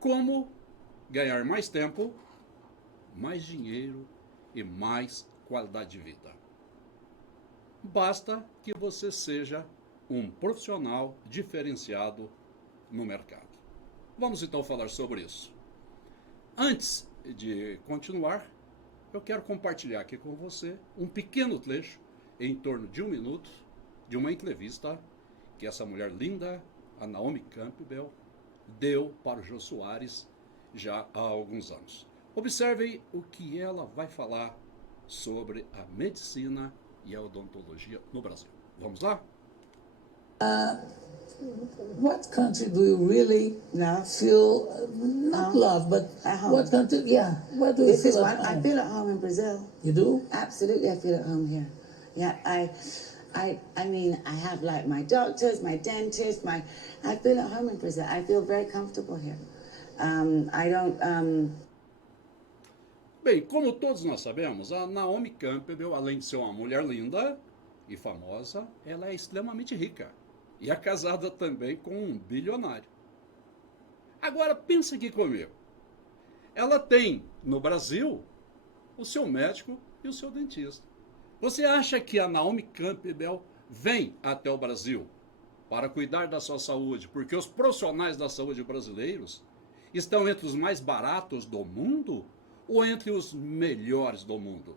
Como ganhar mais tempo, mais dinheiro e mais qualidade de vida. Basta que você seja um profissional diferenciado no mercado. Vamos então falar sobre isso. Antes de continuar, eu quero compartilhar aqui com você um pequeno trecho, em torno de 1 minuto, de uma entrevista que essa mulher linda, a Naomi Campbell, deu para o Jô Soares já há alguns anos. Observem o que ela vai falar sobre a medicina e a odontologia no Brasil. Vamos lá? What country do you really feel not love, but at home? what country? Yeah, where do you This is feel why at I home? feel at home in Brazil. You do? Absolutely, I feel at home here. Yeah, I mean, I have like my doctors, my dentist, I feel at home in Brazil. I feel very comfortable here. I don't. Bem, como todos nós sabemos, a Naomi Campbell, além de ser uma mulher linda e famosa, ela é extremamente rica. E é casada também com um bilionário. Agora, pensa aqui comigo. Ela tem, no Brasil, o seu médico e o seu dentista. Você acha que a Naomi Campbell vem até o Brasil para cuidar da sua saúde, porque os profissionais da saúde brasileiros estão entre os mais baratos do mundo ou entre os melhores do mundo?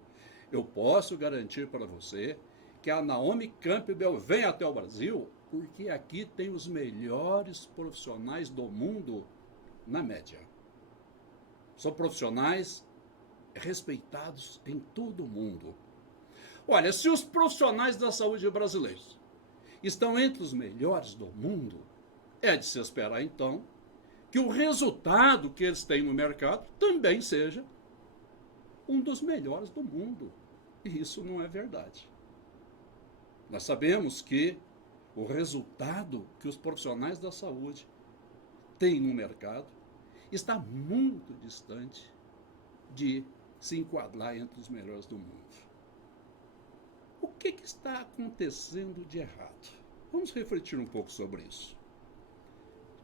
Eu posso garantir para você que a Naomi Campbell vem até o Brasil porque aqui tem os melhores profissionais do mundo na média. São profissionais respeitados em todo o mundo. Olha, se os profissionais da saúde brasileiros estão entre os melhores do mundo, é de se esperar então que o resultado que eles têm no mercado também seja um dos melhores do mundo. E isso não é verdade. Nós sabemos que o resultado que os profissionais da saúde têm no mercado está muito distante de se enquadrar entre os melhores do mundo. O que está acontecendo de errado? Vamos refletir um pouco sobre isso.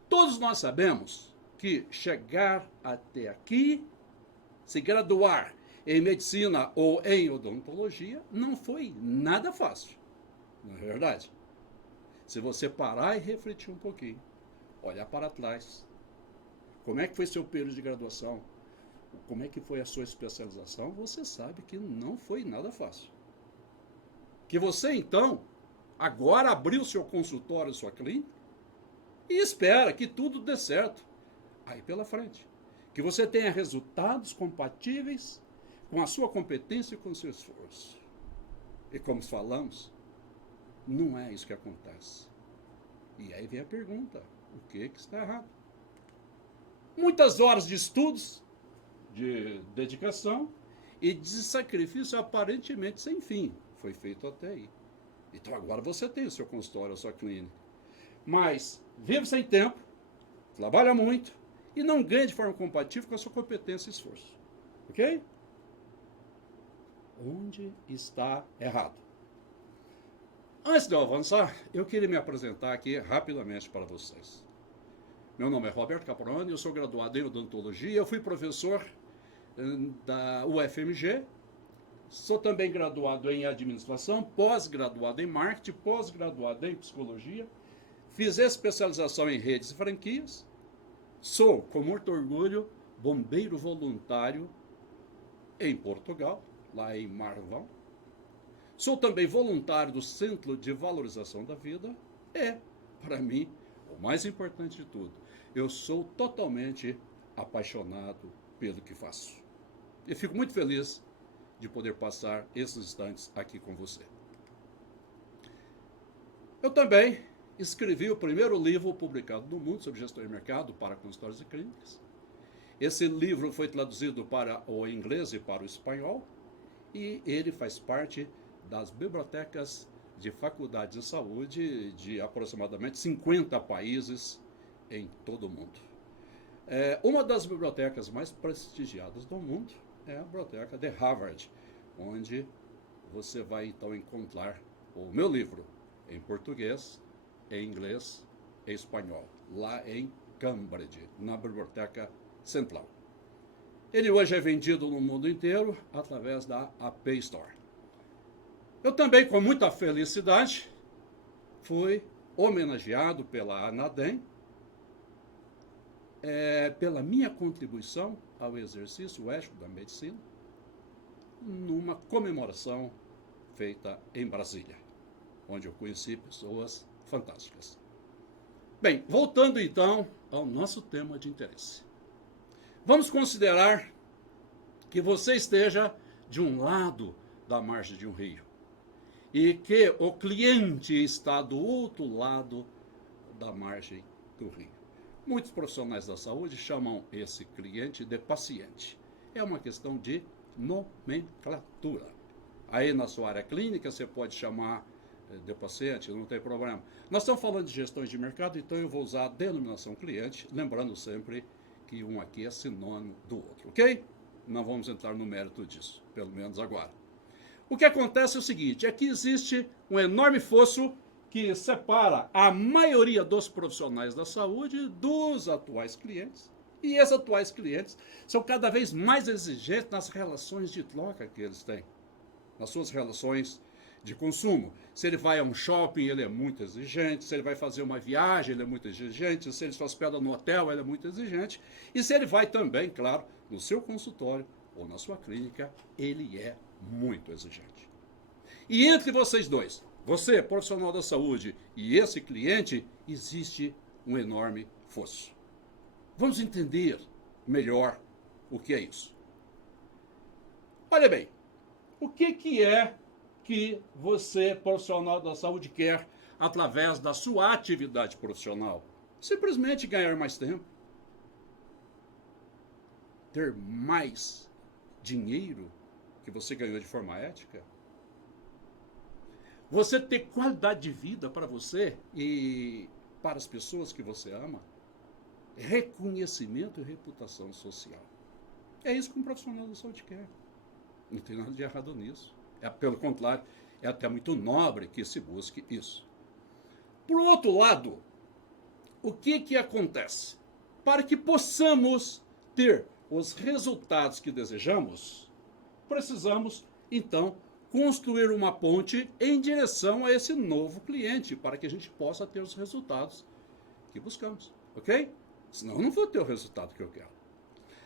Todos nós sabemos que chegar até aqui, se graduar em medicina ou em odontologia, não foi nada fácil. Não é verdade? Se você parar e refletir um pouquinho, olhar para trás, como é que foi seu período de graduação, como é que foi a sua especialização, você sabe que não foi nada fácil. Que você, então, agora abriu seu consultório, sua clínica, e espera que tudo dê certo aí pela frente. Que você tenha resultados compatíveis com a sua competência e com o seu esforço. E como falamos, não é isso que acontece. E aí vem a pergunta, o que está errado? Muitas horas de estudos, de dedicação e de sacrifício aparentemente sem fim foi feito até aí. Então agora você tem o seu consultório, a sua clínica. Mas vive sem tempo, trabalha muito e não ganha de forma compatível com a sua competência e esforço. Ok? Onde está errado? Antes de eu avançar, eu queria me apresentar aqui rapidamente para vocês. Meu nome é Roberto Caproni, eu sou graduado em odontologia, eu fui professor da UFMG, sou também graduado em administração, pós-graduado em marketing, pós-graduado em psicologia, fiz especialização em redes e franquias, sou, com muito orgulho, bombeiro voluntário em Portugal, lá em Marvão. Sou também voluntário do Centro de Valorização da Vida e, para mim, o mais importante de tudo, eu sou totalmente apaixonado pelo que faço. E fico muito feliz de poder passar esses instantes aqui com você. Eu também escrevi o primeiro livro publicado no mundo sobre gestão de mercado para consultórios e clínicas. Esse livro foi traduzido para o inglês e para o espanhol e ele faz parte das bibliotecas de faculdades de saúde de aproximadamente 50 países em todo o mundo. Uma das bibliotecas mais prestigiadas do mundo é a biblioteca de Harvard, onde você vai então encontrar o meu livro em português, em inglês e espanhol, lá em Cambridge, na Biblioteca Central. Ele hoje é vendido no mundo inteiro através da App Store. Eu também, com muita felicidade, fui homenageado pela ANADEM pela minha contribuição ao exercício ético da medicina numa comemoração feita em Brasília, onde eu conheci pessoas fantásticas. Bem, voltando então ao nosso tema de interesse. Vamos considerar que você esteja de um lado da margem de um rio e que o cliente está do outro lado da margem do rio. Muitos profissionais da saúde chamam esse cliente de paciente. É uma questão de nomenclatura. Aí na sua área clínica você pode chamar de paciente, não tem problema. Nós estamos falando de gestões de mercado, então eu vou usar a denominação cliente, lembrando sempre que um aqui é sinônimo do outro, ok? Não vamos entrar no mérito disso, pelo menos agora. O que acontece é o seguinte, é que existe um enorme fosso que separa a maioria dos profissionais da saúde dos atuais clientes. E esses atuais clientes são cada vez mais exigentes nas relações de troca que eles têm, nas suas relações de consumo. Se ele vai a um shopping, ele é muito exigente. Se ele vai fazer uma viagem, ele é muito exigente. Se ele se hospeda no hotel, ele é muito exigente. E se ele vai também, claro, no seu consultório ou na sua clínica, ele é muito exigente. E entre vocês dois, você, profissional da saúde, e esse cliente, existe um enorme fosso. Vamos entender melhor o que é isso. Olha bem, o que é que você, profissional da saúde, quer através da sua atividade profissional? Simplesmente ganhar mais tempo, ter mais dinheiro que você ganhou de forma ética, você ter qualidade de vida para você e para as pessoas que você ama, reconhecimento e reputação social. É isso que um profissional da saúde quer. Não tem nada de errado nisso. Pelo contrário, é até muito nobre que se busque isso. Por outro lado, o que acontece? Para que possamos ter os resultados que desejamos, precisamos, então, construir uma ponte em direção a esse novo cliente, para que a gente possa ter os resultados que buscamos, ok? Senão eu não vou ter o resultado que eu quero.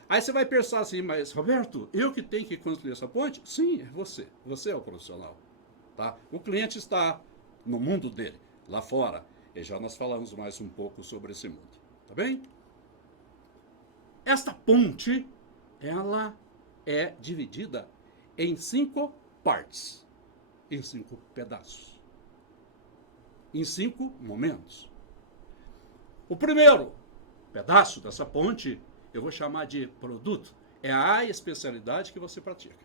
Aí você vai pensar assim, mas Roberto, eu que tenho que construir essa ponte? Sim, é você. Você é o profissional. Tá? O cliente está no mundo dele, lá fora. E já nós falamos mais um pouco sobre esse mundo. Tá bem? Esta ponte, ela é dividida em 5 partes, em 5 pedaços, em 5 momentos. O primeiro pedaço dessa ponte eu vou chamar de produto. É a especialidade que você pratica.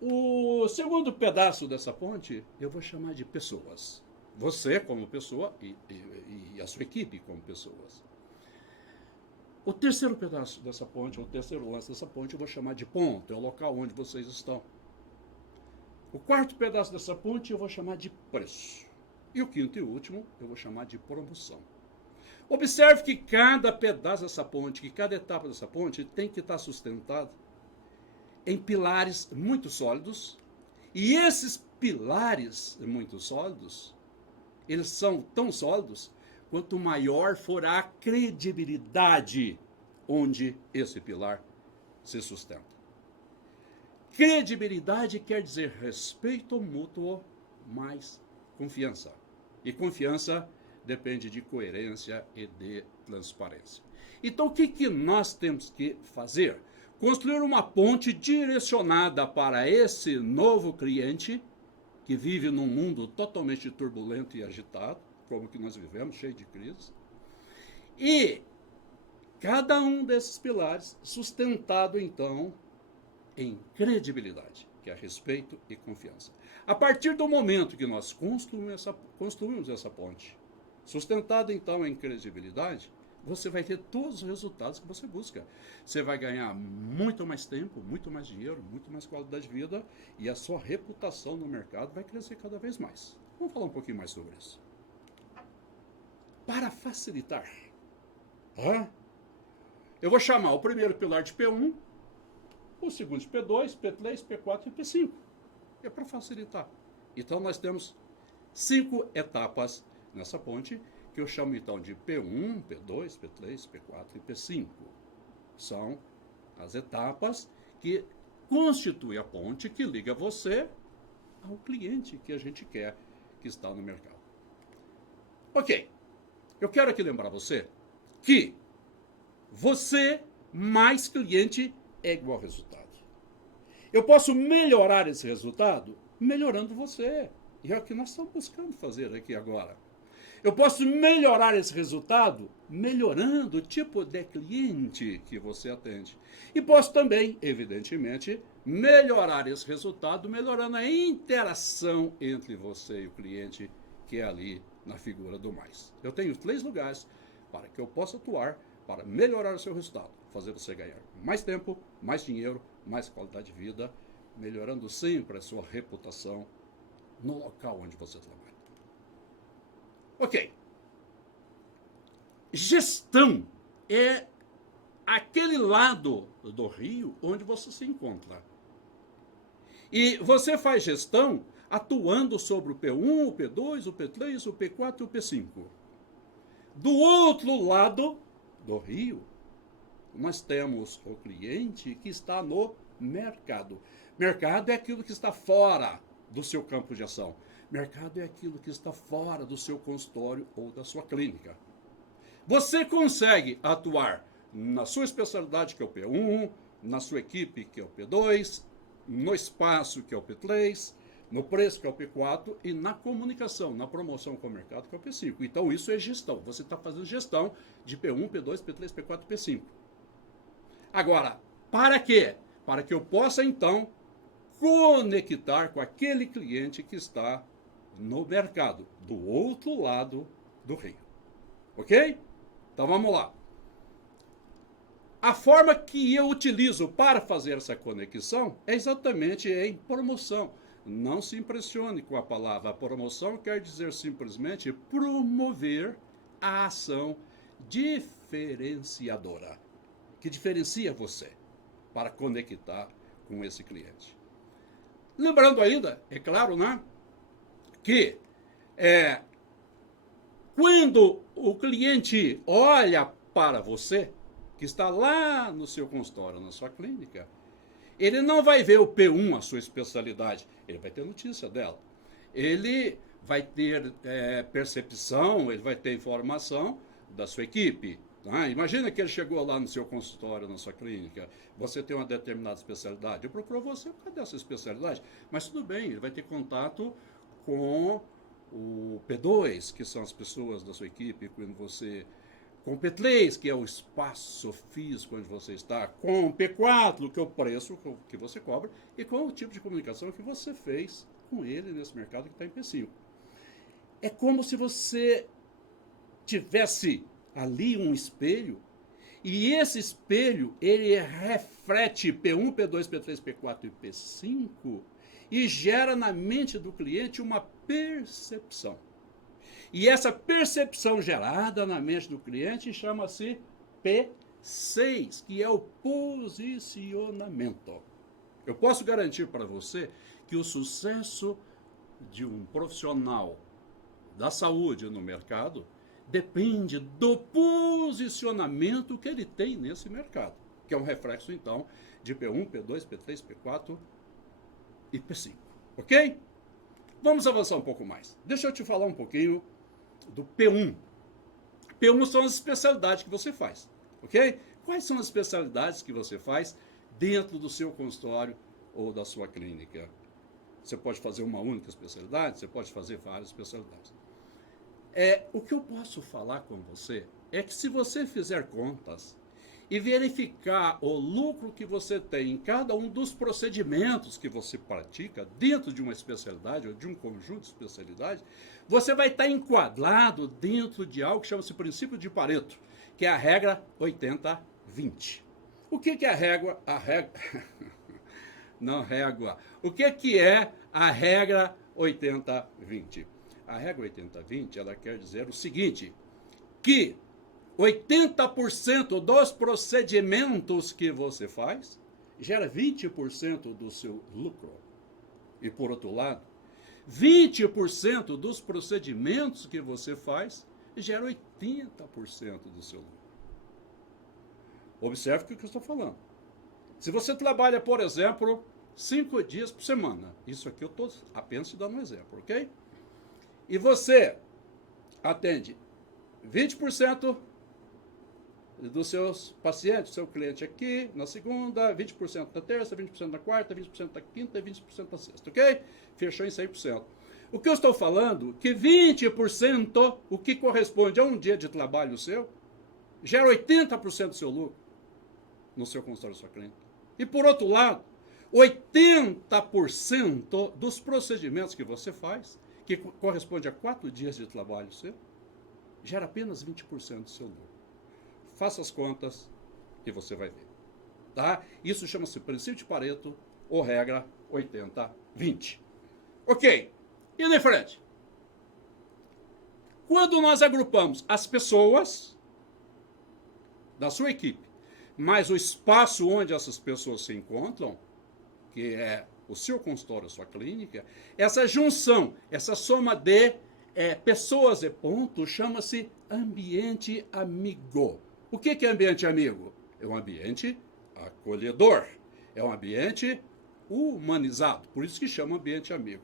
O segundo pedaço dessa ponte eu vou chamar de pessoas. Você como pessoa e a sua equipe como pessoas. O terceiro pedaço dessa ponte, o terceiro lance dessa ponte eu vou chamar de ponto. É o local onde vocês estão. O quarto pedaço dessa ponte eu vou chamar de preço. E o quinto e último eu vou chamar de promoção. Observe que cada pedaço dessa ponte, que cada etapa dessa ponte tem que estar sustentado em pilares muito sólidos. E esses pilares muito sólidos, eles são tão sólidos quanto maior for a credibilidade onde esse pilar se sustenta. Credibilidade quer dizer respeito mútuo mais confiança. E confiança depende de coerência e de transparência. Então, o que nós temos que fazer? Construir uma ponte direcionada para esse novo cliente que vive num mundo totalmente turbulento e agitado, como que nós vivemos, cheio de crise. E cada um desses pilares sustentado, então, em credibilidade, que é respeito e confiança. A partir do momento que nós construímos essa ponte, sustentado então em credibilidade, você vai ter todos os resultados que você busca. Você vai ganhar muito mais tempo, muito mais dinheiro, muito mais qualidade de vida e a sua reputação no mercado vai crescer cada vez mais. Vamos falar um pouquinho mais sobre isso. para facilitar, eu vou chamar o primeiro pilar de P1, o segundo de P2, P3, P4 e P5. É para facilitar. Então nós temos 5 etapas nessa ponte, que eu chamo então de P1, P2, P3, P4 e P5. São as etapas que constituem a ponte que liga você ao cliente que a gente quer que está no mercado. Ok, eu quero aqui lembrar você que você mais cliente é igual resultado. Eu posso melhorar esse resultado melhorando você. E é o que nós estamos buscando fazer aqui agora. Eu posso melhorar esse resultado melhorando o tipo de cliente que você atende. E posso também, evidentemente, melhorar esse resultado melhorando a interação entre você e o cliente, que é ali na figura do mais. Eu tenho 3 lugares para que eu possa atuar para melhorar o seu resultado, fazer você ganhar mais tempo, mais dinheiro, mais qualidade de vida, melhorando sempre a sua reputação no local onde você trabalha. Ok. Gestão é aquele lado do rio onde você se encontra. E você faz gestão atuando sobre o P1, o P2, o P3, o P4 e o P5. Do outro lado do rio, nós temos o cliente que está no mercado. Mercado é aquilo que está fora do seu campo de ação. Mercado é aquilo que está fora do seu consultório ou da sua clínica. Você consegue atuar na sua especialidade, que é o P1, na sua equipe, que é o P2, no espaço, que é o P3, no preço, que é o P4, e na comunicação, na promoção com o mercado, que é o P5. Então, isso é gestão. Você está fazendo gestão de P1, P2, P3, P4 e P5. Agora, para quê? Para que eu possa, então, conectar com aquele cliente que está no mercado, do outro lado do rio. Ok? Então, vamos lá. A forma que eu utilizo para fazer essa conexão é exatamente em promoção. Não se impressione com a palavra promoção, quer dizer simplesmente promover a ação diferenciadora, que diferencia você para conectar com esse cliente. Lembrando ainda, é claro, né, que quando o cliente olha para você, que está lá no seu consultório, na sua clínica, ele não vai ver o P1, a sua especialidade, ele vai ter notícia dela. Ele vai ter percepção, ele vai ter informação da sua equipe. Tá? Imagina que ele chegou lá no seu consultório, na sua clínica, você tem uma determinada especialidade, eu procuro você por causa dessa especialidade, mas tudo bem, ele vai ter contato com o P2, que são as pessoas da sua equipe, quando você... com o P3, que é o espaço físico onde você está, com o P4, que é o preço que você cobra, e com o tipo de comunicação que você fez com ele nesse mercado que está em P5. É como se você tivesse ali um espelho, e esse espelho, ele reflete P1, P2, P3, P4 e P5, e gera na mente do cliente uma percepção. E essa percepção gerada na mente do cliente chama-se P6, que é o posicionamento. Eu posso garantir para você que o sucesso de um profissional da saúde no mercado depende do posicionamento que ele tem nesse mercado, que é um reflexo, então, de P1, P2, P3, P4 e P5. Ok? Vamos avançar um pouco mais. Deixa eu te falar um pouquinho do P1. P1 são as especialidades que você faz, ok? Quais são as especialidades que você faz dentro do seu consultório ou da sua clínica? Você pode fazer uma única especialidade, você pode fazer várias especialidades. O que eu posso falar com você é que se você fizer contas e verificar o lucro que você tem em cada um dos procedimentos que você pratica dentro de uma especialidade ou de um conjunto de especialidades, você vai estar enquadrado dentro de algo que chama-se princípio de Pareto, que é a regra 80-20. O que é a régua? Não régua. O que é a regra 80-20? A regra 80-20, ela quer dizer o seguinte, que 80% dos procedimentos que você faz gera 20% do seu lucro. E por outro lado, 20% dos procedimentos que você faz gera 80% do seu lucro. Observe o que eu estou falando. Se você trabalha, por exemplo, 5 dias por semana, isso aqui eu estou apenas te dando um exemplo, ok? E você atende 20% dos seus pacientes, seu cliente aqui, na segunda, 20% na terça, 20% na quarta, 20% na quinta e 20% na sexta, ok? Fechou em 100%. O que eu estou falando, que 20%, o que corresponde a um dia de trabalho seu, gera 80% do seu lucro no seu consultório, sua clínica. E por outro lado, 80% dos procedimentos que você faz, que corresponde a 4 dias de trabalho seu, gera apenas 20% do seu lucro. Faça as contas e você vai ver. Tá? Isso chama-se princípio de Pareto ou regra 80-20. Ok. E de frente? Quando nós agrupamos as pessoas da sua equipe, mais o espaço onde essas pessoas se encontram, que é o seu consultório, a sua clínica, essa junção, essa soma de pessoas e pontos, chama-se ambiente amigo. O que é ambiente amigo? É um ambiente acolhedor. É um ambiente humanizado. Por isso que chama ambiente amigo.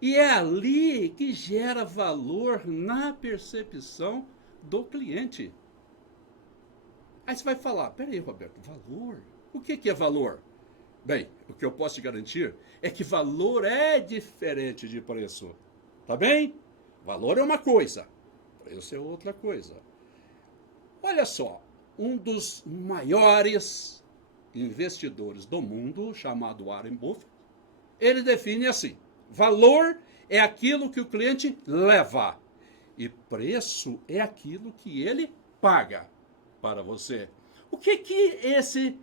E é ali que gera valor na percepção do cliente. Aí você vai falar, peraí, Roberto, valor? O que é valor? Bem, o que eu posso te garantir é que valor é diferente de preço. Tá bem? Valor é uma coisa, preço é outra coisa. Olha só, um dos maiores investidores do mundo, chamado Warren Buffett, ele define assim: valor é aquilo que o cliente leva e preço é aquilo que ele paga para você. O que esse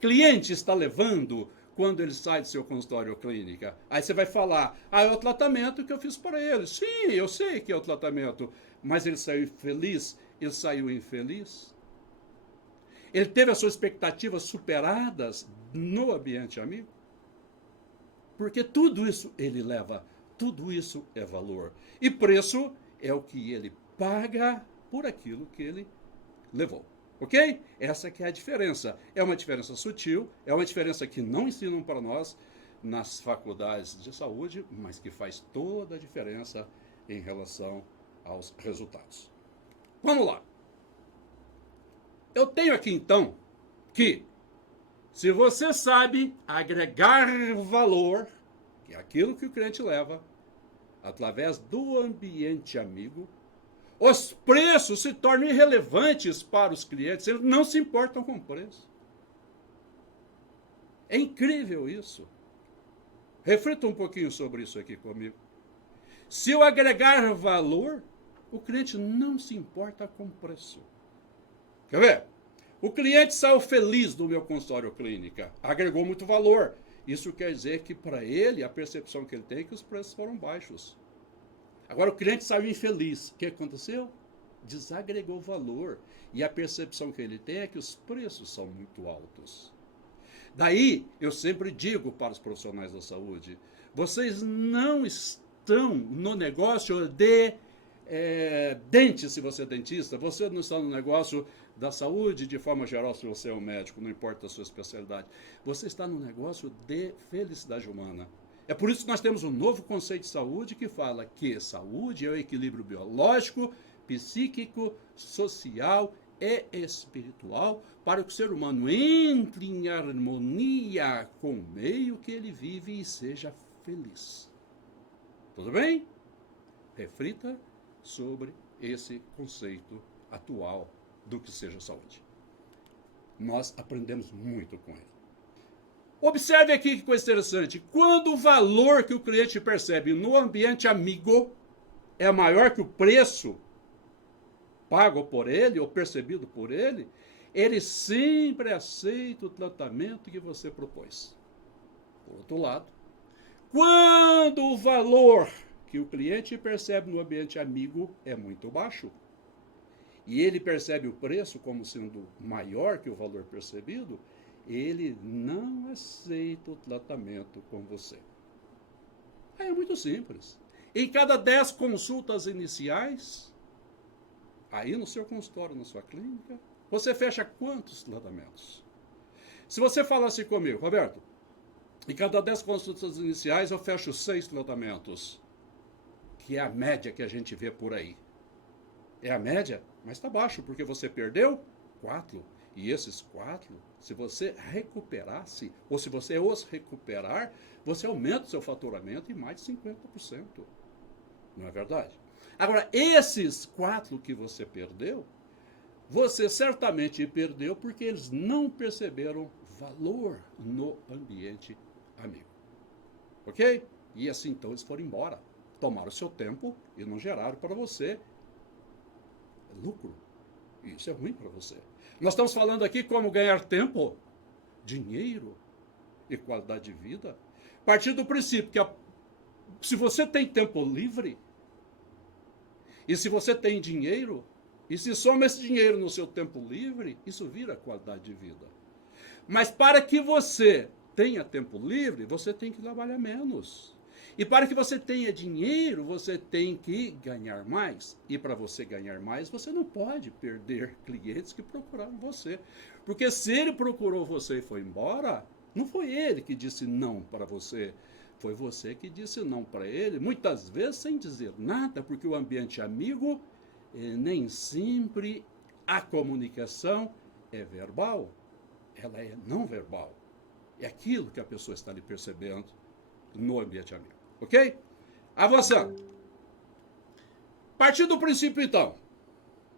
cliente está levando quando ele sai do seu consultório ou clínica? Aí você vai falar, é o tratamento que eu fiz para ele. Sim, eu sei que é o tratamento, mas ele saiu feliz, ele saiu infeliz? Ele teve as suas expectativas superadas no ambiente amigo? Porque tudo isso ele leva, tudo isso é valor. E preço é o que ele paga por aquilo que ele levou. Ok? Essa que é a diferença. É uma diferença sutil, é uma diferença que não ensinam para nós nas faculdades de saúde, mas que faz toda a diferença em relação aos resultados. Vamos lá. Eu tenho aqui então que se você sabe agregar valor, que é aquilo que o cliente leva, através do ambiente amigo, os preços se tornam irrelevantes para os clientes, eles não se importam com o preço. É incrível isso. Reflita um pouquinho sobre isso aqui comigo. Se eu agregar valor, o cliente não se importa com o preço. Quer ver? O cliente saiu feliz do meu consultório ou clínica, agregou muito valor. Isso quer dizer que para ele, a percepção que ele tem é que os preços foram baixos. Agora o cliente saiu infeliz. O que aconteceu? Desagregou valor. E a percepção que ele tem é que os preços são muito altos. Daí, eu sempre digo para os profissionais da saúde, vocês não estão no negócio de dente, se você é dentista, você não está no negócio da saúde de forma geral, se você é um médico, não importa a sua especialidade. Você está no negócio de felicidade humana. É por isso que nós temos um novo conceito de saúde que fala que saúde é o equilíbrio biológico, psíquico, social e espiritual para que o ser humano entre em harmonia com o meio que ele vive e seja feliz. Tudo bem? Reflita sobre esse conceito atual do que seja saúde. Nós aprendemos muito com ele. Observe aqui que coisa interessante. Quando o valor que o cliente percebe no ambiente amigo é maior que o preço pago por ele ou percebido por ele, ele sempre aceita o tratamento que você propôs. Por outro lado, quando o valor que o cliente percebe no ambiente amigo é muito baixo, e ele percebe o preço como sendo maior que o valor percebido, ele não aceita o tratamento com você. Aí é muito simples. Em cada 10 consultas iniciais, aí no seu consultório, na sua clínica, você fecha quantos tratamentos? Se você fala assim comigo, Roberto, em cada 10 consultas iniciais eu fecho 6 tratamentos, que é a média que a gente vê por aí. É a média, mas está baixo, porque você perdeu 4. E esses 4, se você recuperasse, ou se você os recuperar, você aumenta o seu faturamento em mais de 50%. Não é verdade? Agora, esses 4 que você perdeu, você certamente perdeu porque eles não perceberam valor no ambiente amigo. Ok? E assim, então, eles foram embora. Tomaram o seu tempo e não geraram para você lucro. E isso é ruim para você. Nós estamos falando aqui como ganhar tempo, dinheiro e qualidade de vida. A partir do princípio que se você tem tempo livre, e se você tem dinheiro, e se soma esse dinheiro no seu tempo livre, isso vira qualidade de vida. Mas para que você tenha tempo livre, você tem que trabalhar menos. E para que você tenha dinheiro, você tem que ganhar mais. E para você ganhar mais, você não pode perder clientes que procuraram você. Porque se ele procurou você e foi embora, não foi ele que disse não para você. Foi você que disse não para ele, muitas vezes sem dizer nada, porque o ambiente amigo, nem sempre a comunicação é verbal, ela é não verbal. É aquilo que a pessoa está lhe percebendo no ambiente amigo. Ok? Avançando. Partir do princípio, então,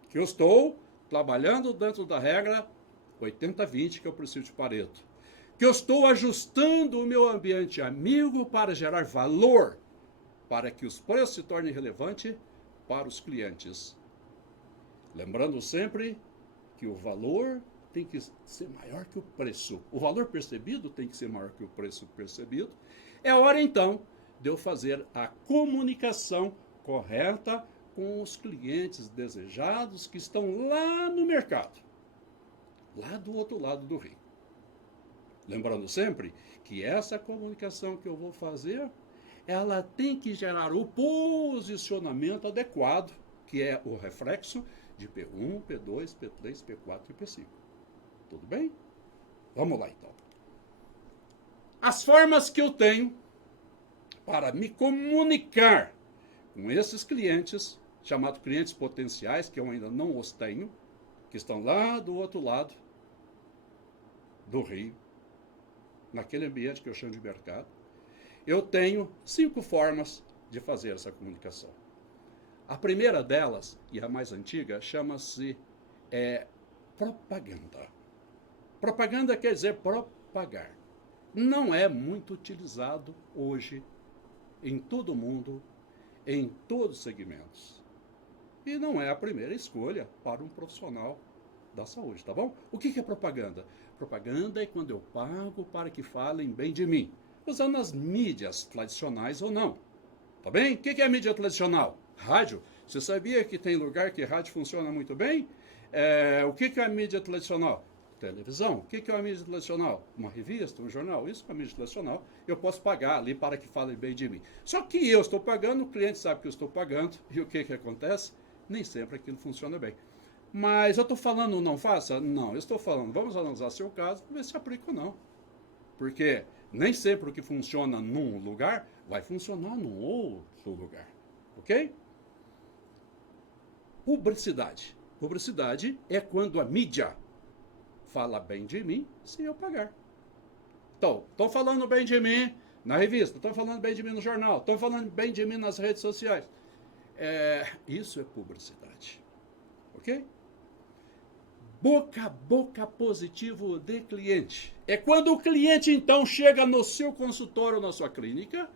que eu estou trabalhando dentro da regra 80-20, que é o princípio de Pareto. Que eu estou ajustando o meu ambiente amigo para gerar valor, para que os preços se tornem relevantes para os clientes. Lembrando sempre que o valor tem que ser maior que o preço. O valor percebido tem que ser maior que o preço percebido. É hora, então, de eu fazer a comunicação correta com os clientes desejados que estão lá no mercado, lá do outro lado do rio. Lembrando sempre que essa comunicação que eu vou fazer, ela tem que gerar o posicionamento adequado, que é o reflexo de P1, P2, P3, P4 e P5. Tudo bem? Vamos lá, então. As formas que eu tenho para me comunicar com esses clientes, chamados clientes potenciais, que eu ainda não os tenho, que estão lá do outro lado do rio, naquele ambiente que eu chamo de mercado, eu tenho 5 formas de fazer essa comunicação. A primeira delas, e a mais antiga, chama-se propaganda. Propaganda quer dizer propagar. Não é muito utilizado hoje em todo o mundo, em todos os segmentos. E não é a primeira escolha para um profissional da saúde, tá bom? O que é propaganda? Propaganda é quando eu pago para que falem bem de mim, usando as mídias tradicionais ou não. Tá bem? O que é a mídia tradicional? Rádio. Você sabia que tem lugar que rádio funciona muito bem? O que é a mídia tradicional? Televisão. O que é a mídia tradicional? Uma revista, um jornal. Isso é a mídia tradicional. Eu posso pagar ali para que falem bem de mim. Só que eu estou pagando, o cliente sabe que eu estou pagando. E o que acontece? Nem sempre aquilo funciona bem. Mas eu estou falando não faça? Não, eu estou falando, vamos analisar seu caso para ver se aplica ou não. Porque nem sempre o que funciona num lugar vai funcionar num outro lugar. Ok? Publicidade. Publicidade é quando a mídia fala bem de mim sem eu pagar. Então, estão falando bem de mim na revista, estão falando bem de mim no jornal, estão falando bem de mim nas redes sociais. Isso é publicidade. Ok? Boca a boca positivo de cliente. É quando o cliente, então, chega no seu consultório, na sua clínica,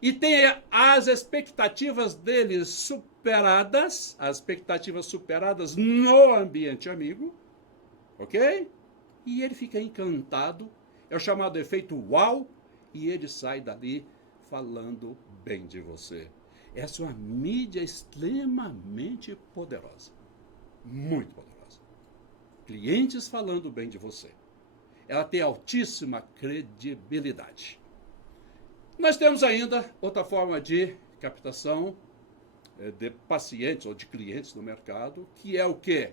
e tem as expectativas dele superadas, as expectativas superadas no ambiente amigo, ok? E ele fica encantado, é o chamado efeito uau, e ele sai dali falando bem de você. Essa é uma mídia extremamente poderosa. muito poderosa. Clientes falando bem de você. Ela tem altíssima credibilidade. Nós temos ainda outra forma de captação de pacientes ou de clientes no mercado, que é o quê?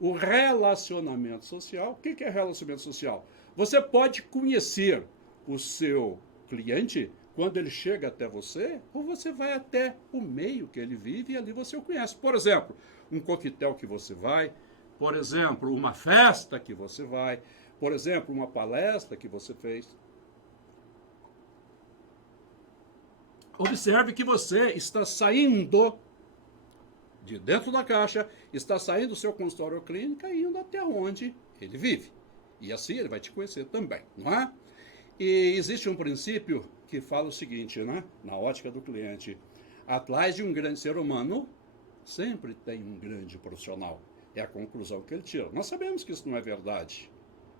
O relacionamento social. O que é relacionamento social? Você pode conhecer o seu cliente quando ele chega até você, ou você vai até o meio que ele vive e ali você o conhece. Por exemplo, um coquetel que você vai, por exemplo, uma festa que você vai, por exemplo, uma palestra que você fez. Observe que você está saindo de dentro da caixa, está saindo do seu consultório ou clínica e indo até onde ele vive. E assim ele vai te conhecer também, não é? E existe um princípio que fala o seguinte, né? Na ótica do cliente, atrás de um grande ser humano, sempre tem um grande profissional. É a conclusão que ele tira. Nós sabemos que isso não é verdade,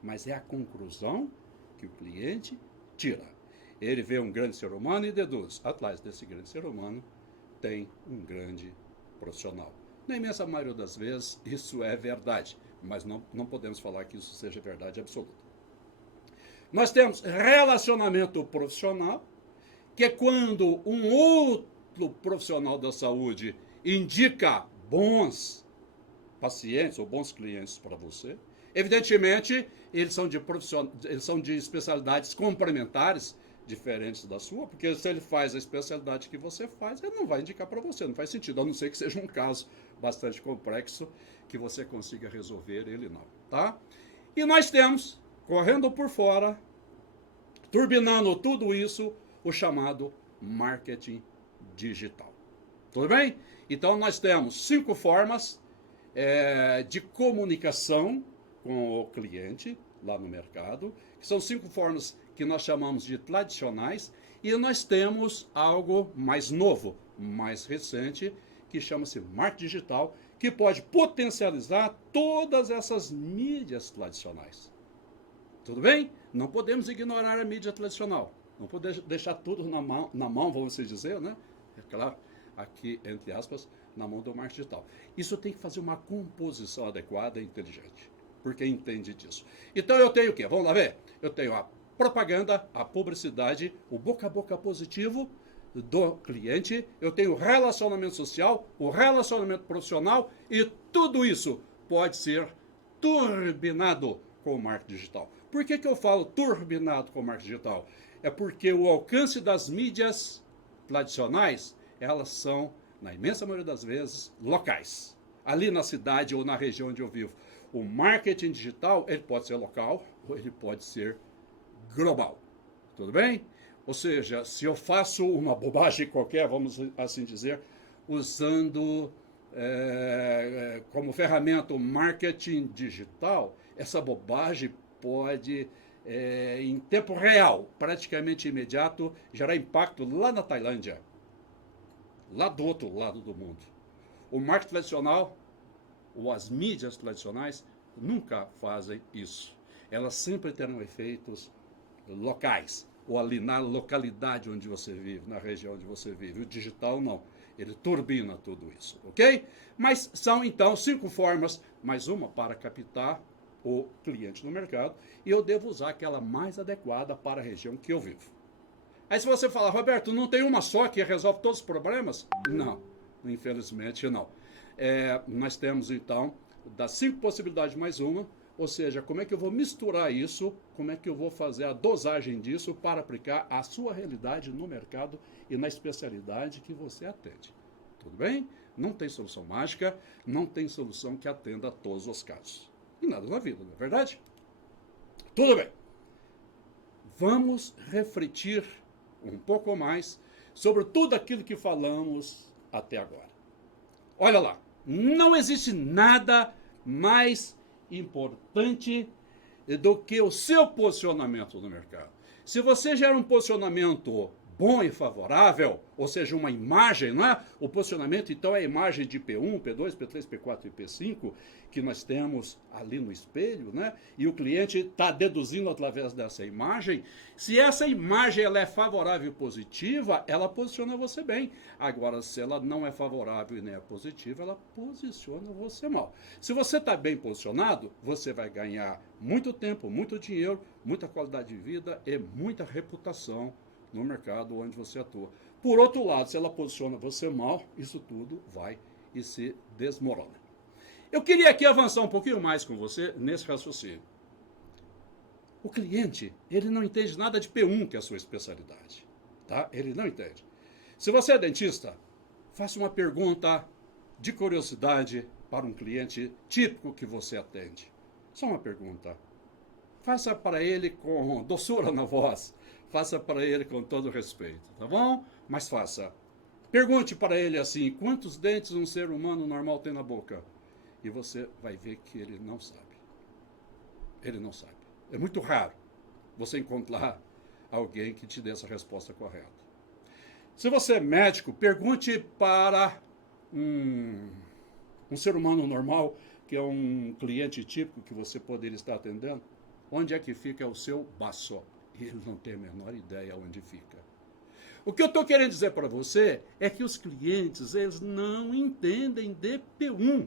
mas é a conclusão que o cliente tira. Ele vê um grande ser humano e deduz, atrás desse grande ser humano tem um grande profissional. Na imensa maioria das vezes, isso é verdade, mas não podemos falar que isso seja verdade absoluta. Nós temos relacionamento profissional, que é quando um outro profissional da saúde indica bons pacientes ou bons clientes para você. Evidentemente, eles são de especialidades complementares, diferentes da sua, porque se ele faz a especialidade que você faz, ele não vai indicar para você, não faz sentido, a não ser que seja um caso bastante complexo que você consiga resolver ele não, tá? E nós temos, correndo por fora, turbinando tudo isso, o chamado marketing digital. Tudo bem? Então nós temos 5 formas de comunicação com o cliente lá no mercado, que são 5 formas que nós chamamos de tradicionais, e nós temos algo mais novo, mais recente, que chama-se marketing digital, que pode potencializar todas essas mídias tradicionais. Tudo bem? Não podemos ignorar a mídia tradicional, não podemos deixar tudo na mão, vamos dizer, né? É claro, aqui, entre aspas, na mão do marketing digital. Isso tem que fazer uma composição adequada e inteligente, porque entende disso. Então eu tenho o quê? Vamos lá ver? Eu tenho a propaganda, a publicidade, o boca a boca positivo do cliente, eu tenho o relacionamento social, o relacionamento profissional, e tudo isso pode ser turbinado com o marketing digital. Por que eu falo turbinado com o marketing digital? É porque o alcance das mídias tradicionais, elas são, na imensa maioria das vezes, locais. Ali na cidade ou na região onde eu vivo. O marketing digital, ele pode ser local ou ele pode ser global. Tudo bem? Ou seja, se eu faço uma bobagem qualquer, vamos assim dizer, usando como ferramenta o marketing digital, essa bobagem pode, em tempo real, praticamente imediato, gerar impacto lá na Tailândia, lá do outro lado do mundo. O marketing tradicional, ou as mídias tradicionais, nunca fazem isso. Elas sempre terão efeitos locais, ou ali na localidade onde você vive, na região onde você vive. O digital não, ele turbina tudo isso, ok? Mas são então 5 formas, mais uma para captar o cliente no mercado, e eu devo usar aquela mais adequada para a região que eu vivo. Aí se você falar, Roberto, não tem uma só que resolve todos os problemas? Não, infelizmente não. Nós temos então, das 5 possibilidades mais uma, ou seja, como é que eu vou misturar isso, como é que eu vou fazer a dosagem disso para aplicar a sua realidade no mercado e na especialidade que você atende. Tudo bem? Não tem solução mágica, não tem solução que atenda a todos os casos. E nada na vida, não é verdade? Tudo bem. Vamos refletir um pouco mais sobre tudo aquilo que falamos até agora. Olha lá, não existe nada mais importante do que o seu posicionamento no mercado. Se você gera um posicionamento bom e favorável, ou seja, uma imagem, não é? O posicionamento, então, é a imagem de P1, P2, P3, P4 e P5, que nós temos ali no espelho, né? E o cliente está deduzindo através dessa imagem. Se essa imagem ela é favorável e positiva, ela posiciona você bem. Agora, se ela não é favorável e nem é positiva, ela posiciona você mal. Se você está bem posicionado, você vai ganhar muito tempo, muito dinheiro, muita qualidade de vida e muita reputação no mercado onde você atua. Por outro lado, se ela posiciona você mal, isso tudo vai e se desmorona. Eu queria aqui avançar um pouquinho mais com você nesse raciocínio. O cliente, ele não entende nada de P1, que é a sua especialidade. Tá? Ele não entende. Se você é dentista, faça uma pergunta de curiosidade para um cliente típico que você atende. Só uma pergunta. Faça para ele com doçura na voz. Faça para ele com todo respeito, tá bom? Mas faça. Pergunte para ele assim, quantos dentes um ser humano normal tem na boca? E você vai ver que ele não sabe. Ele não sabe. É muito raro você encontrar alguém que te dê essa resposta correta. Se você é médico, pergunte para um ser humano normal, que é um cliente típico que você poderia estar atendendo, onde é que fica o seu baço? E ele não tem a menor ideia onde fica. O que eu estou querendo dizer para você é que os clientes, eles não entendem de P1.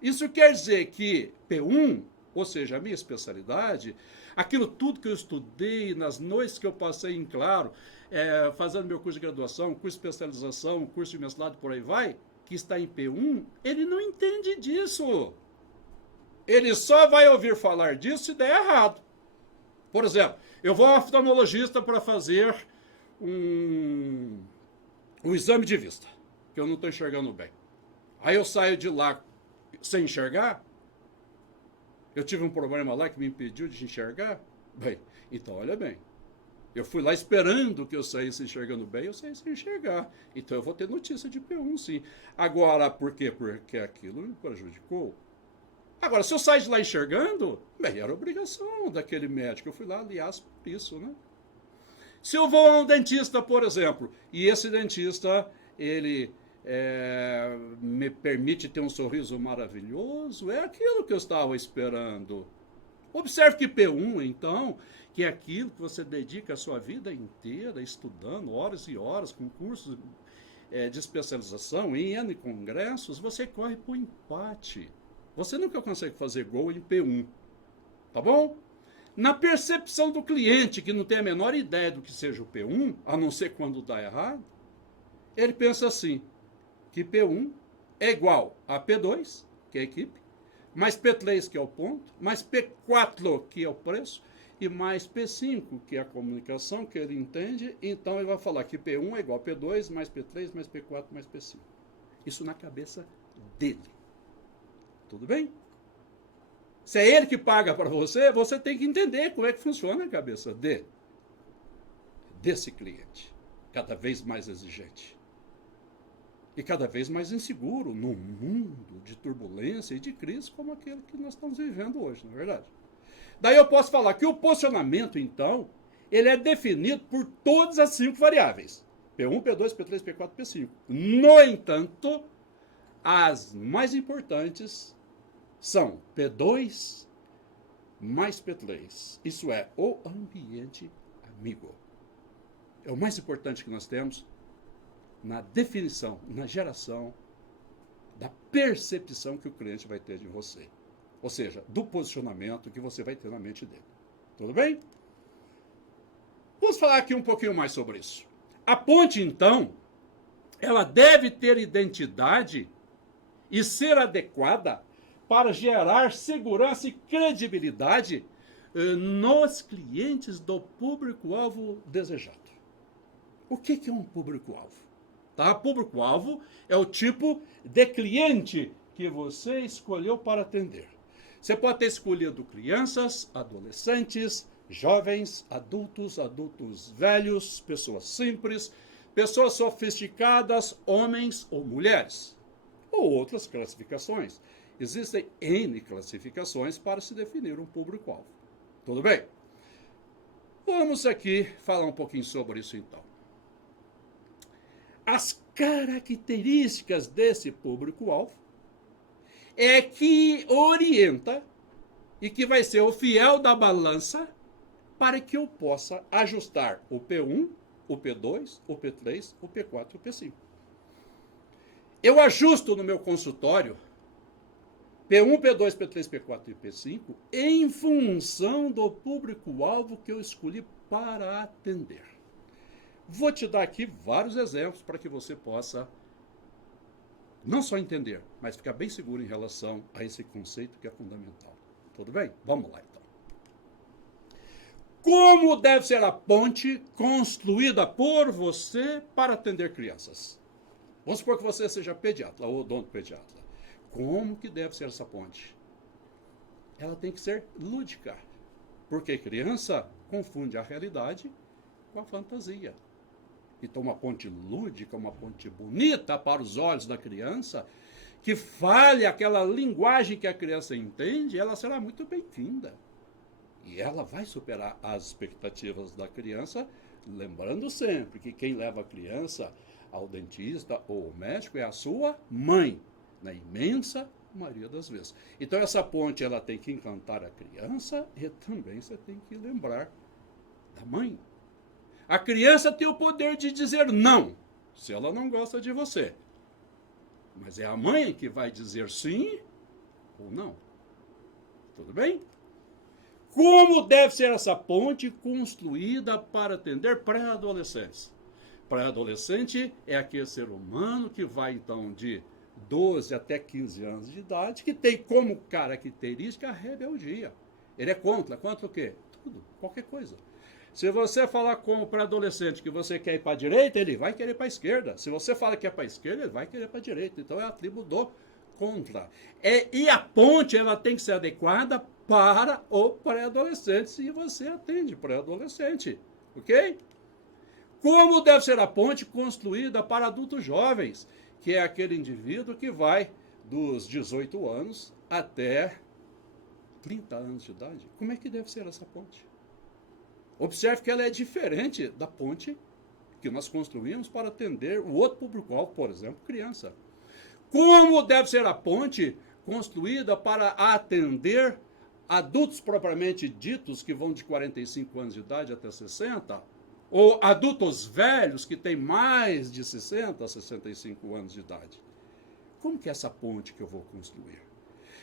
Isso quer dizer que P1, ou seja, a minha especialidade, aquilo tudo que eu estudei, nas noites que eu passei em claro, fazendo meu curso de graduação, curso de especialização, curso de mestrado, por aí vai, que está em P1, ele não entende disso. Ele só vai ouvir falar disso se der errado. Por exemplo, eu vou ao oftalmologista para fazer um exame de vista, que eu não estou enxergando bem. Aí eu saio de lá sem enxergar? Eu tive um problema lá que me impediu de enxergar? Bem, então olha bem. Eu fui lá esperando que eu saísse enxergando bem, eu saí sem enxergar. Então eu vou ter notícia de P1, sim. Agora, por quê? Porque aquilo me prejudicou. Agora, se eu sair de lá enxergando, bem, era obrigação daquele médico. Eu fui lá, aliás, por isso, né? Se eu vou a um dentista, por exemplo, e esse dentista, ele me permite ter um sorriso maravilhoso, é aquilo que eu estava esperando. Observe que P1, então, que é aquilo que você dedica a sua vida inteira estudando, horas e horas, com cursos de especialização, em N congressos, você corre para o empate. Você nunca consegue fazer gol em P1, tá bom? Na percepção do cliente, que não tem a menor ideia do que seja o P1, a não ser quando dá errado, ele pensa assim, que P1 é igual a P2, que é a equipe, mais P3, que é o ponto, mais P4, que é o preço, e mais P5, que é a comunicação, que ele entende, então ele vai falar que P1 é igual a P2, mais P3, mais P4, mais P5. Isso na cabeça dele. Tudo bem? Se é ele que paga para você, você tem que entender como é que funciona a cabeça desse cliente, cada vez mais exigente. E cada vez mais inseguro num mundo de turbulência e de crise como aquele que nós estamos vivendo hoje, não é verdade? Daí eu posso falar que o posicionamento, então, ele é definido por todas as 5 variáveis. P1, P2, P3, P4, P5. No entanto, as mais importantes são P2 mais P3. Isso é o ambiente amigo. É o mais importante que nós temos na definição, na geração da percepção que o cliente vai ter de você. Ou seja, do posicionamento que você vai ter na mente dele. Tudo bem? Vamos falar aqui um pouquinho mais sobre isso. A ponte, então, ela deve ter identidade e ser adequada para gerar segurança e credibilidade nos clientes do público-alvo desejado. O que é um público-alvo? Tá? Público-alvo é o tipo de cliente que você escolheu para atender. Você pode ter escolhido crianças, adolescentes, jovens, adultos, adultos velhos, pessoas simples, pessoas sofisticadas, homens ou mulheres. Ou outras classificações. Existem N classificações para se definir um público-alvo. Tudo bem? Vamos aqui falar um pouquinho sobre isso então. As características desse público-alvo, é que orienta e que vai ser o fiel da balança para que eu possa ajustar o P1, o P2, o P3, o P4 e o P5. Eu ajusto no meu consultório P1, P2, P3, P4 e P5 em função do público-alvo que eu escolhi para atender. Vou te dar aqui vários exemplos para que você possa não só entender, mas ficar bem seguro em relação a esse conceito que é fundamental. Tudo bem? Vamos lá, então. Como deve ser a ponte construída por você para atender crianças? Vamos supor que você seja pediatra ou odontopediatra. Como que deve ser essa ponte? Ela tem que ser lúdica, porque criança confunde a realidade com a fantasia. Então, uma ponte lúdica, uma ponte bonita para os olhos da criança, que fale aquela linguagem que a criança entende, ela será muito bem-vinda. E ela vai superar as expectativas da criança, lembrando sempre que quem leva a criança ao dentista ou ao médico é a sua mãe, na imensa maioria das vezes. Então, essa ponte ela tem que encantar a criança e também você tem que lembrar da mãe. A criança tem o poder de dizer não, se ela não gosta de você. Mas é a mãe que vai dizer sim ou não. Tudo bem? Como deve ser essa ponte construída para atender pré-adolescentes? Pré-adolescente é aquele ser humano que vai, então, de 12 até 15 anos de idade, que tem como característica a rebeldia. Ele é contra o quê? Tudo, qualquer coisa. Se você falar com o pré-adolescente que você quer ir para a direita, ele vai querer para a esquerda. Se você fala que é para a esquerda, ele vai querer para a direita. Então é a tribo do contra. E a ponte ela tem que ser adequada para o pré-adolescente, se você atende pré-adolescente. Ok? Como deve ser a ponte construída para adultos jovens, que é aquele indivíduo que vai dos 18 anos até 30 anos de idade? Como é que deve ser essa ponte? Observe que ela é diferente da ponte que nós construímos para atender o outro público-alvo, por exemplo, criança. Como deve ser a ponte construída para atender adultos propriamente ditos, que vão de 45 anos de idade até 60, ou adultos velhos que têm mais de 60, 65 anos de idade? Como que é essa ponte que eu vou construir?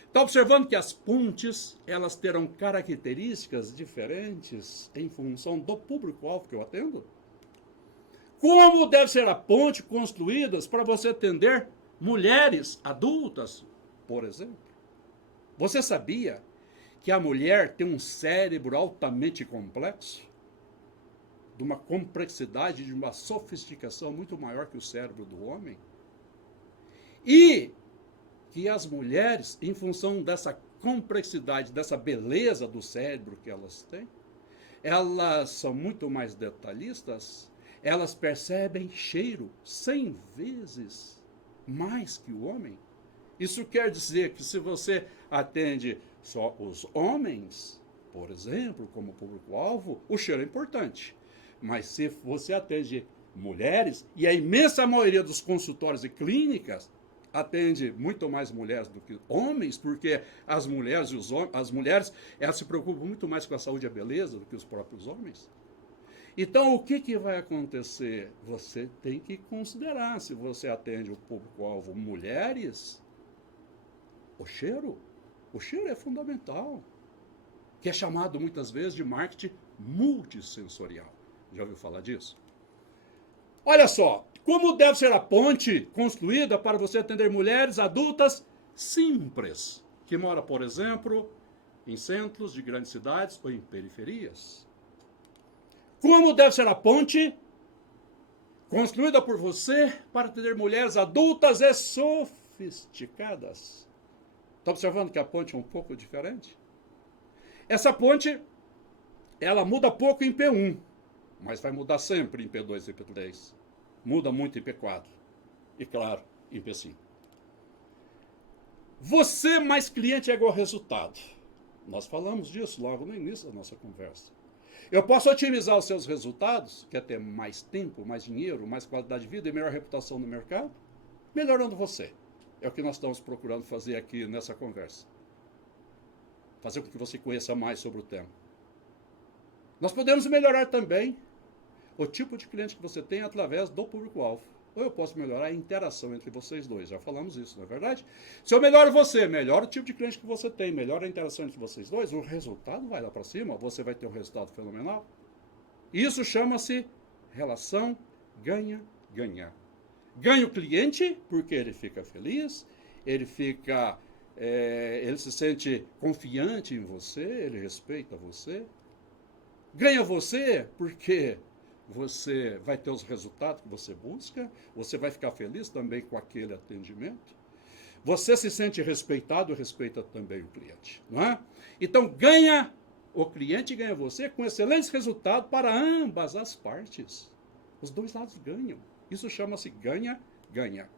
Está observando que as pontes, elas terão características diferentes em função do público-alvo que eu atendo? Como deve ser a ponte construída para você atender mulheres adultas, por exemplo? Você sabia que a mulher tem um cérebro altamente complexo? De uma complexidade, de uma sofisticação muito maior que o cérebro do homem? E que as mulheres, em função dessa complexidade, dessa beleza do cérebro que elas têm, elas são muito mais detalhistas, elas percebem cheiro 100 vezes mais que o homem. Isso quer dizer que se você atende só os homens, por exemplo, como público-alvo, o cheiro é importante. Mas se você atende mulheres, e a imensa maioria dos consultórios e clínicas atende muito mais mulheres do que homens, porque as mulheres elas se preocupam muito mais com a saúde e a beleza do que os próprios homens. Então, o que vai acontecer? Você tem que considerar, se você atende o público-alvo mulheres, o cheiro é fundamental, que é chamado muitas vezes de marketing multissensorial. Já ouviu falar disso? Olha só, como deve ser a ponte construída para você atender mulheres adultas simples, que moram, por exemplo, em centros de grandes cidades ou em periferias? Como deve ser a ponte construída por você para atender mulheres adultas e sofisticadas? Está observando que a ponte é um pouco diferente? Essa ponte, ela muda pouco em P1, mas vai mudar sempre em P2 e P3. Muda muito em P4. E, claro, em P5. Você mais cliente é igual resultado. Nós falamos disso logo no início da nossa conversa. Eu posso otimizar os seus resultados, que é ter mais tempo, mais dinheiro, mais qualidade de vida e melhor reputação no mercado, melhorando você. É o que nós estamos procurando fazer aqui nessa conversa. Fazer com que você conheça mais sobre o tema. Nós podemos melhorar também o tipo de cliente que você tem através do público-alvo. Ou eu posso melhorar a interação entre vocês dois. Já falamos isso, não é verdade? Se eu melhoro você, melhora o tipo de cliente que você tem, melhora a interação entre vocês dois, o resultado vai lá para cima, você vai ter um resultado fenomenal. Isso chama-se relação ganha-ganha. Ganha o cliente, porque ele fica feliz, ele se sente confiante em você, ele respeita você. Ganha você, porque você vai ter os resultados que você busca, você vai ficar feliz também com aquele atendimento. Você se sente respeitado, respeita também o cliente, não é? Então, ganha o cliente, ganha você com excelentes resultados para ambas as partes. Os dois lados ganham. Isso chama-se ganha-ganha.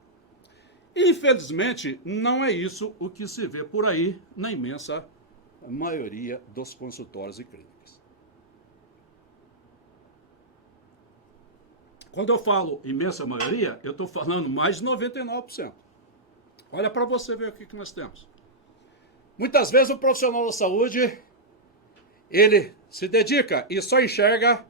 Infelizmente, não é isso o que se vê por aí na imensa maioria dos consultórios e clínicas. Quando eu falo imensa maioria, eu estou falando mais de 99%. Olha para você ver o que nós temos. Muitas vezes o profissional da saúde, ele se dedica e só enxerga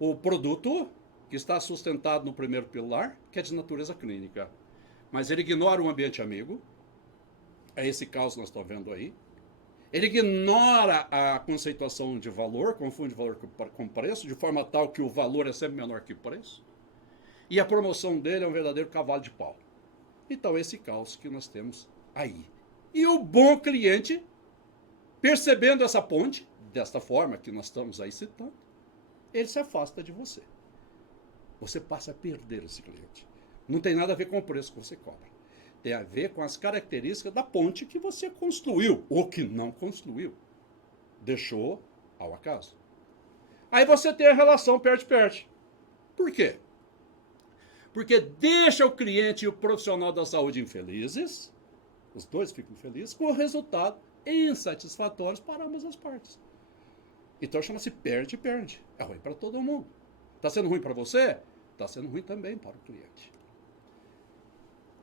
o produto que está sustentado no primeiro pilar, que é de natureza clínica. Mas ele ignora o ambiente amigo. É esse caso que nós estamos vendo aí. Ele ignora a conceituação de valor, confunde valor com preço, de forma tal que o valor é sempre menor que o preço. E a promoção dele é um verdadeiro cavalo de pau. Então, esse caos que nós temos aí. E o bom cliente, percebendo essa ponte, desta forma que nós estamos aí citando, ele se afasta de você. Você passa a perder esse cliente. Não tem nada a ver com o preço que você cobra. Tem a ver com as características da ponte que você construiu, ou que não construiu. Deixou ao acaso. Aí você tem a relação perde-perde. Por quê? Porque deixa o cliente e o profissional da saúde infelizes, os dois ficam felizes, com o resultado insatisfatório para ambas as partes. Então chama-se perde-perde. É ruim para todo mundo. Está sendo ruim para você? Está sendo ruim também para o cliente.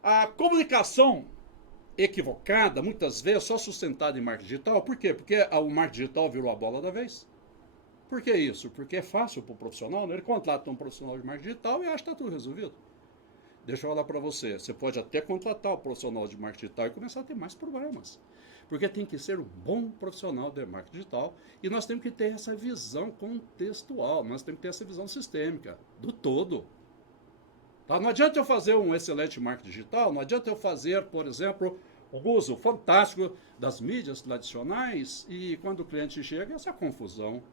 A comunicação equivocada, muitas vezes, só sustentada em marketing digital. Por quê? Porque o marketing digital virou a bola da vez. Por que isso? Porque é fácil para o profissional, né? Ele contrata um profissional de marketing digital e acha que está tudo resolvido. Deixa eu falar para você. Você pode até contratar o profissional de marketing digital e começar a ter mais problemas. Porque tem que ser um bom profissional de marketing digital e nós temos que ter essa visão contextual, nós temos que ter essa visão sistêmica, do todo. Tá? Não adianta eu fazer um excelente marketing digital, não adianta eu fazer, por exemplo, o uso fantástico das mídias tradicionais e quando o cliente chega, essa confusão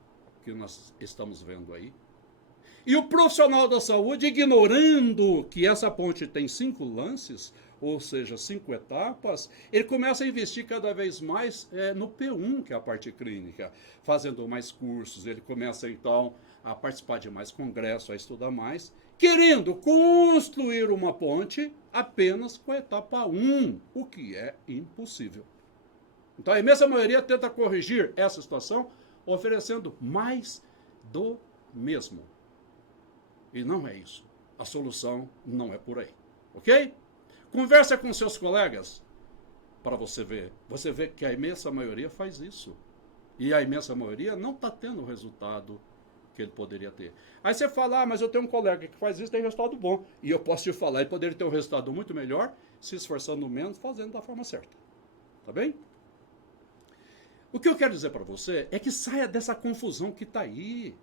que nós estamos vendo aí. E o profissional da saúde, ignorando que essa ponte tem 5 lances, ou seja, 5 etapas, ele começa a investir cada vez mais no P1, que é a parte clínica, fazendo mais cursos, ele começa então a participar de mais congressos, a estudar mais, querendo construir uma ponte apenas com a etapa 1, o que é impossível. Então a imensa maioria tenta corrigir essa situação oferecendo mais do mesmo. E não é isso. A solução não é por aí. Ok? Conversa com seus colegas para você ver. Você vê que a imensa maioria faz isso. E a imensa maioria não está tendo o resultado que ele poderia ter. Aí você fala, mas eu tenho um colega que faz isso e tem resultado bom. E eu posso te falar, ele poderia ter um resultado muito melhor, se esforçando menos, fazendo da forma certa. Tá bem? O que eu quero dizer para você é que saia dessa confusão que está aí.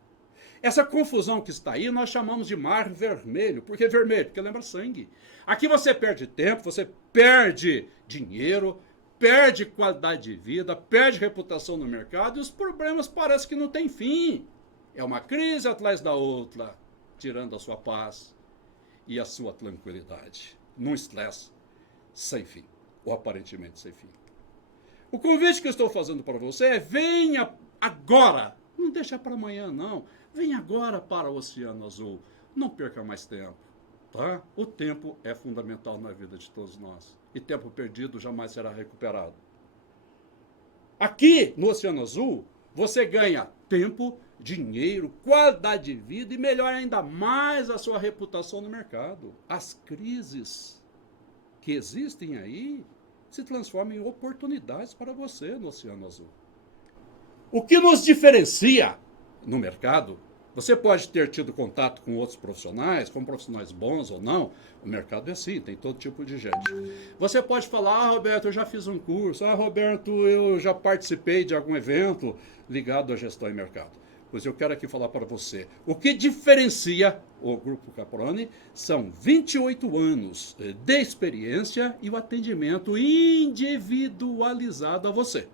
Essa confusão que está aí nós chamamos de mar vermelho. Por que vermelho? Porque lembra sangue. Aqui você perde tempo, você perde dinheiro, perde qualidade de vida, perde reputação no mercado e os problemas parecem que não têm fim. É uma crise atrás da outra, tirando a sua paz e a sua tranquilidade. Num estresse sem fim, ou aparentemente sem fim. O convite que eu estou fazendo para você é venha agora. Não deixa para amanhã, não. Venha agora para o Oceano Azul. Não perca mais tempo. Tá? O tempo é fundamental na vida de todos nós. E tempo perdido jamais será recuperado. Aqui, no Oceano Azul, você ganha tempo, dinheiro, qualidade de vida e melhora ainda mais a sua reputação no mercado. As crises que existem aí se transformam em oportunidades para você no Oceano Azul. O que nos diferencia no mercado, você pode ter tido contato com outros profissionais, com profissionais bons ou não, o mercado é assim, tem todo tipo de gente. Você pode falar, Roberto, eu já fiz um curso, Roberto, eu já participei de algum evento ligado à gestão e mercado. Pois eu quero aqui falar para você, o que diferencia o Grupo Caproni são 28 anos de experiência e o atendimento individualizado a você.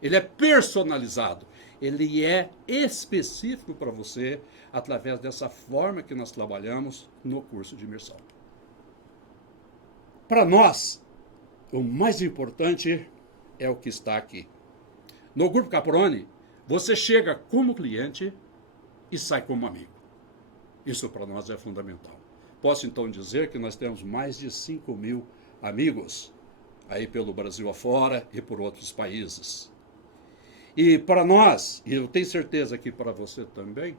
Ele é personalizado, ele é específico para você através dessa forma que nós trabalhamos no curso de imersão. Para nós, o mais importante é o que está aqui. No Grupo Caproni, você chega como cliente e sai como amigo. Isso para nós é fundamental. Posso então dizer que nós temos mais de 5.000 amigos aí pelo Brasil afora e por outros países. E para nós, e eu tenho certeza que para você também,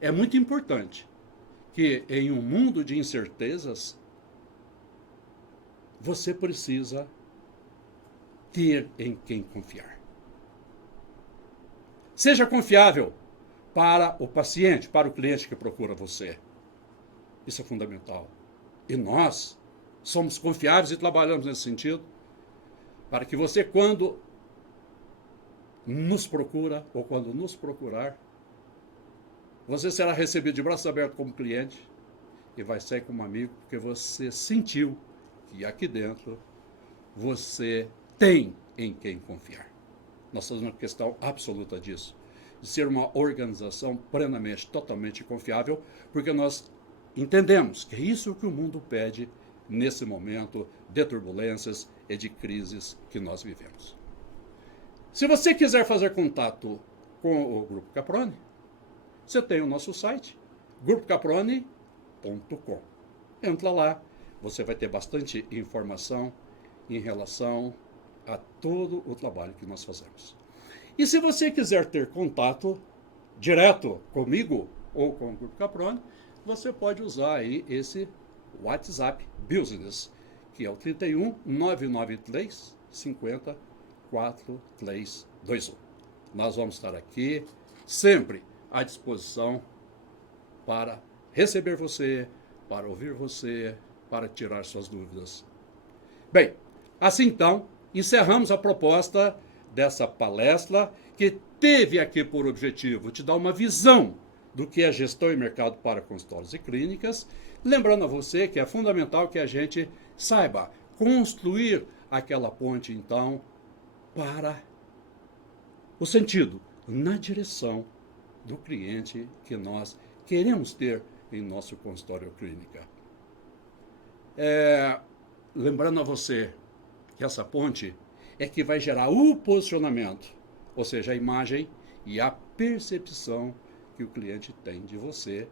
é muito importante que em um mundo de incertezas, você precisa ter em quem confiar. Seja confiável para o paciente, para o cliente que procura você. Isso é fundamental. E nós somos confiáveis e trabalhamos nesse sentido para que você, quando nos procura ou quando nos procurar, você será recebido de braços abertos como cliente e vai sair como amigo porque você sentiu que aqui dentro você tem em quem confiar. Nós temos uma questão absoluta disso, de ser uma organização plenamente, totalmente confiável, porque nós entendemos que é isso que o mundo pede nesse momento de turbulências e de crises que nós vivemos. Se você quiser fazer contato com o Grupo Caproni, você tem o nosso site, grupocaproni.com. Entra lá, você vai ter bastante informação em relação a todo o trabalho que nós fazemos. E se você quiser ter contato direto comigo ou com o Grupo Caproni, você pode usar aí esse WhatsApp Business, que é o 31 993 50 4321. Nós vamos estar aqui sempre à disposição para receber você, para ouvir você, para tirar suas dúvidas. Bem, assim então, encerramos a proposta dessa palestra que teve aqui por objetivo te dar uma visão do que é gestão e mercado para consultórios e clínicas, lembrando a você que é fundamental que a gente saiba construir aquela ponte, então, para o sentido, na direção do cliente que nós queremos ter em nosso consultório ou clínica. Lembrando a você que essa ponte é que vai gerar o posicionamento, ou seja, a imagem e a percepção que o cliente tem de você,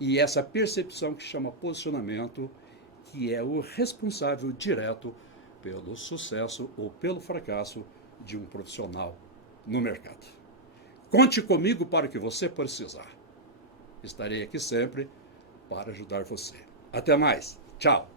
e essa percepção que chama posicionamento, que é o responsável direto pelo sucesso ou pelo fracasso de um profissional no mercado. Conte comigo para o que você precisar. Estarei aqui sempre para ajudar você. Até mais. Tchau.